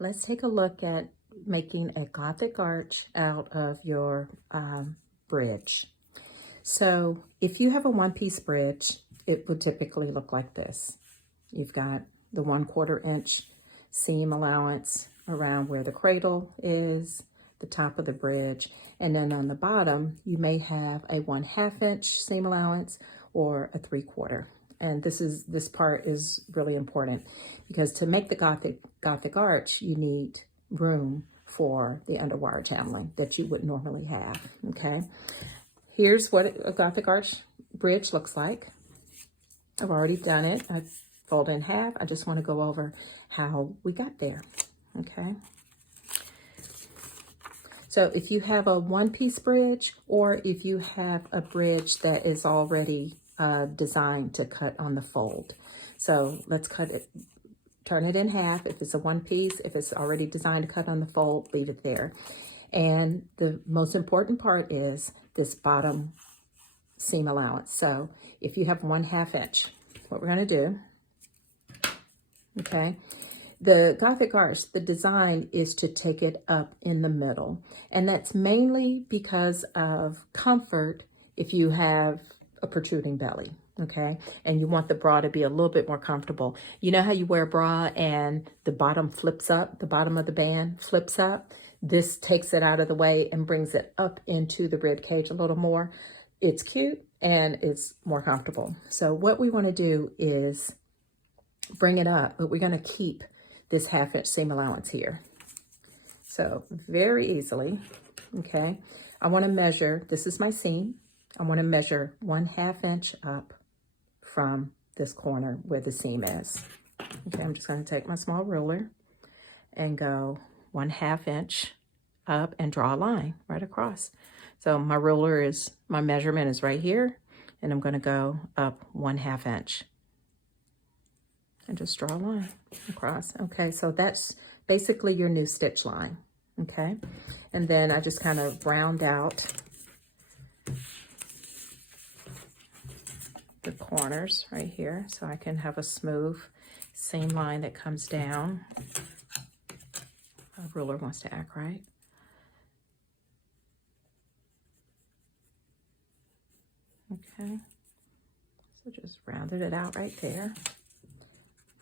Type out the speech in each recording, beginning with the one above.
Let's take a look at making a Gothic arch out of your bridge. So if you have a one-piece bridge, it would typically look like this. You've got the 1/4 inch seam allowance around where the cradle is, the top of the bridge, and then on the bottom, you may have a 1/2 inch seam allowance or a 3/4. And this part is really important because to make the Gothic arch, you need room for the underwire channeling that you would normally have, okay? Here's what a Gothic arch bridge looks like. I've already done it. I fold in half. I just want to go over how we got there, okay? So if you have a one-piece bridge or if you have a bridge that is already designed to cut on the fold. So let's cut it, turn it in half. If it's a one piece, if it's already designed to cut on the fold, leave it there. And the most important part is this bottom seam allowance. So if you have 1/2 inch, what we're gonna do, okay, the Gothic arch, the design is to take it up in the middle. And that's mainly because of comfort if you have a protruding belly, okay? And you want the bra to be a little bit more comfortable. You know how you wear a bra and the bottom flips up, the bottom of the band flips up? This takes it out of the way and brings it up into the rib cage a little more. It's cute and it's more comfortable. So what we want to do is bring it up, but we're going to keep this 1/2 inch seam allowance here. So very easily, okay? I want to measure, this is my seam. I want to measure 1/2 inch up from this corner where the seam is. Okay, I'm just going to take my small ruler and go 1/2 inch up and draw a line right across. So my ruler is, my measurement is right here, and I'm going to go up 1/2 inch and just draw a line across. Okay, so that's basically your new stitch line. Okay, and then I just kind of round out the corners right here so I can have a smooth seam line that comes down. My ruler wants to act right. Okay, so just rounded it out right there.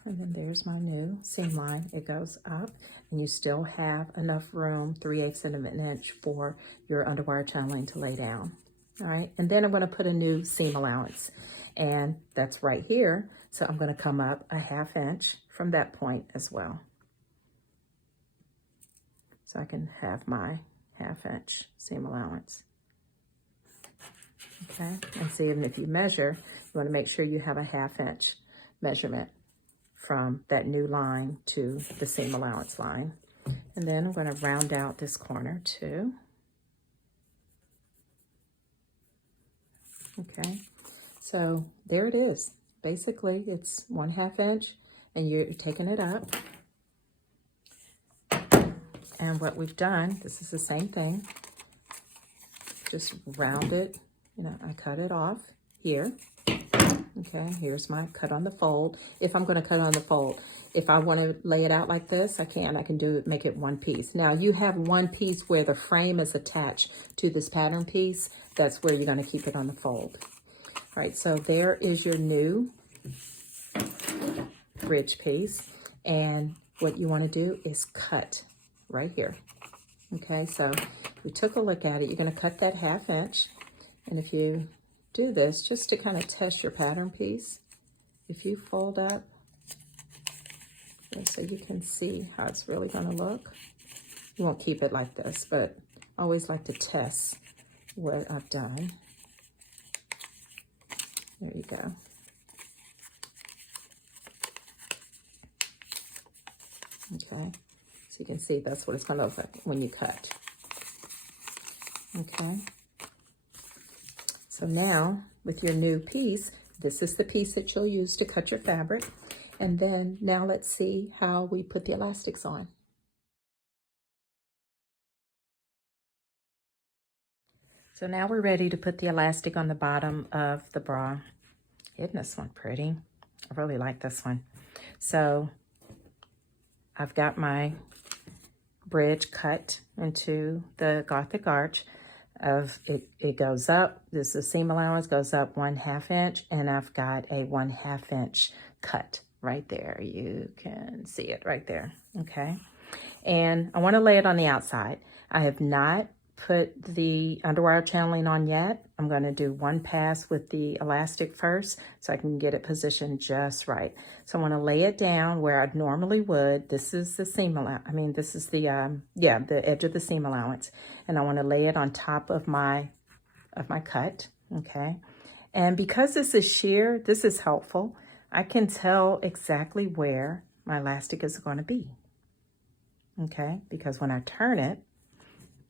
And then there's my new seam line. It goes up and you still have enough room, 3/8 of an inch for your underwire channeling to lay down. All right, and then I'm going to put a new seam allowance, and that's right here. So I'm going to come up a 1/2 inch from that point as well. So I can have my 1/2 inch seam allowance. Okay, and see, and if you measure, you want to make sure you have a 1/2 inch measurement from that new line to the seam allowance line. And then I'm going to round out this corner too. Okay, so there it is. Basically, it's 1/2 inch and you're taking it up. And what we've done, this is the same thing. Just round it, you know, I cut it off here. Okay, here's my cut on the fold. If I'm going to cut on the fold, if I want to lay it out like this, I can do it, make it one piece. Now you have one piece where the frame is attached to this pattern piece. That's where you're going to keep it on the fold. All right, so there is your new bridge piece. And what you want to do is cut right here. Okay, so we took a look at it. You're going to cut that 1/2 inch. And if you do this, just to kind of test your pattern piece, if you fold up, so you can see how it's really going to look. You won't keep it like this, but I always like to test what I've done. There you go. Okay, so you can see that's what it's going to look like when you cut. Okay. So now, with your new piece, this is the piece that you'll use to cut your fabric. And then now let's see how we put the elastics on. So now we're ready to put the elastic on the bottom of the bra. Isn't this one pretty? I really like this one. So I've got my bridge cut into the Gothic arch of it goes up. This is seam allowance, goes up 1/2 inch, and I've got a 1/2 inch cut right there. You can see it right there, okay? And I want to lay it on the outside. I have not put the underwire channeling on yet. I'm going to do one pass with the elastic first so I can get it positioned just right. So I want to lay it down where I normally would. This is the seam allowance. I mean, this is the, the edge of the seam allowance. And I want to lay it on top of my cut, okay? And because this is sheer, this is helpful. I can tell exactly where my elastic is going to be, okay? Because when I turn it,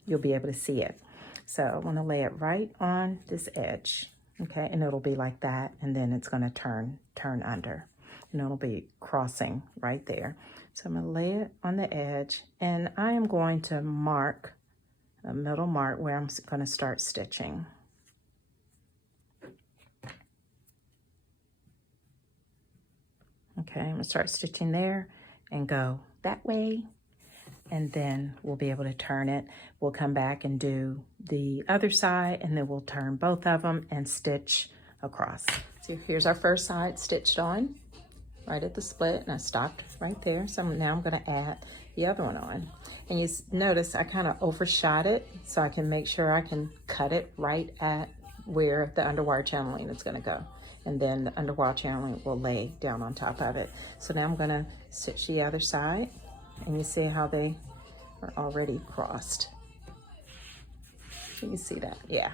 you'll be able to see it. So I want to lay it right on this edge, okay? And it'll be like that, and then it's going to turn under, and it'll be crossing right there. So I'm going to lay it on the edge, and I am going to mark a middle mark where I'm going to start stitching. Okay, I'm going to start stitching there and go that way. And then we'll be able to turn it. We'll come back and do the other side, and then we'll turn both of them and stitch across. So here's our first side stitched on, right at the split, and I stopped right there. So now I'm gonna add the other one on. And you notice I kind of overshot it so I can make sure I can cut it right at where the underwire channeling is gonna go. And then the underwire channeling will lay down on top of it. So now I'm gonna stitch the other side. And you see how they are already crossed. You can see that, yeah.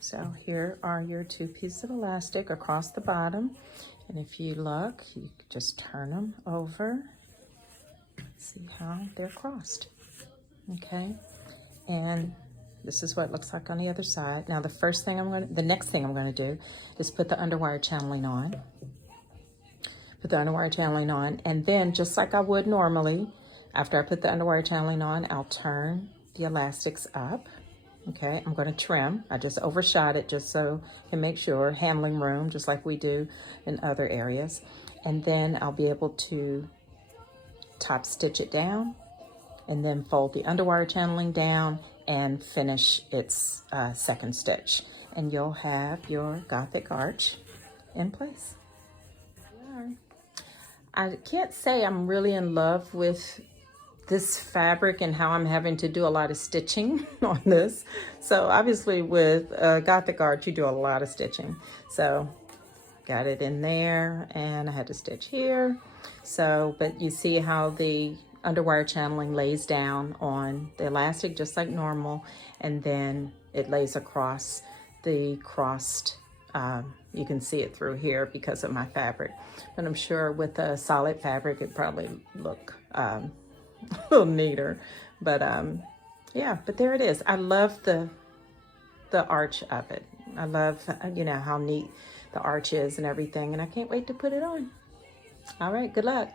So here are your 2 pieces of elastic across the bottom. And if you look, you just turn them over. See how they're crossed, okay? And this is what it looks like on the other side. Now the next thing I'm gonna do is put the underwire channeling on. Put the underwire channeling on, and then just like I would normally, after I put the underwire channeling on, I'll turn the elastics up. Okay, I'm going to trim. I just overshot it just so to make sure, handling room, just like we do in other areas. And then I'll be able to top stitch it down, and then fold the underwire channeling down and finish its second stitch. And you'll have your Gothic arch in place. I can't say I'm really in love with this fabric and how I'm having to do a lot of stitching on this. So obviously with Gothic arch, you do a lot of stitching. So got it in there, and I had to stitch here. So, but you see how the underwire channeling lays down on the elastic just like normal, and then it lays across the crossed. You can see it through here because of my fabric, but I'm sure with a solid fabric it probably look a little neater. But yeah, but there it is. I love the arch of it. I love, you know, how neat the arch is and everything, and I can't wait to put it on. All right, good luck.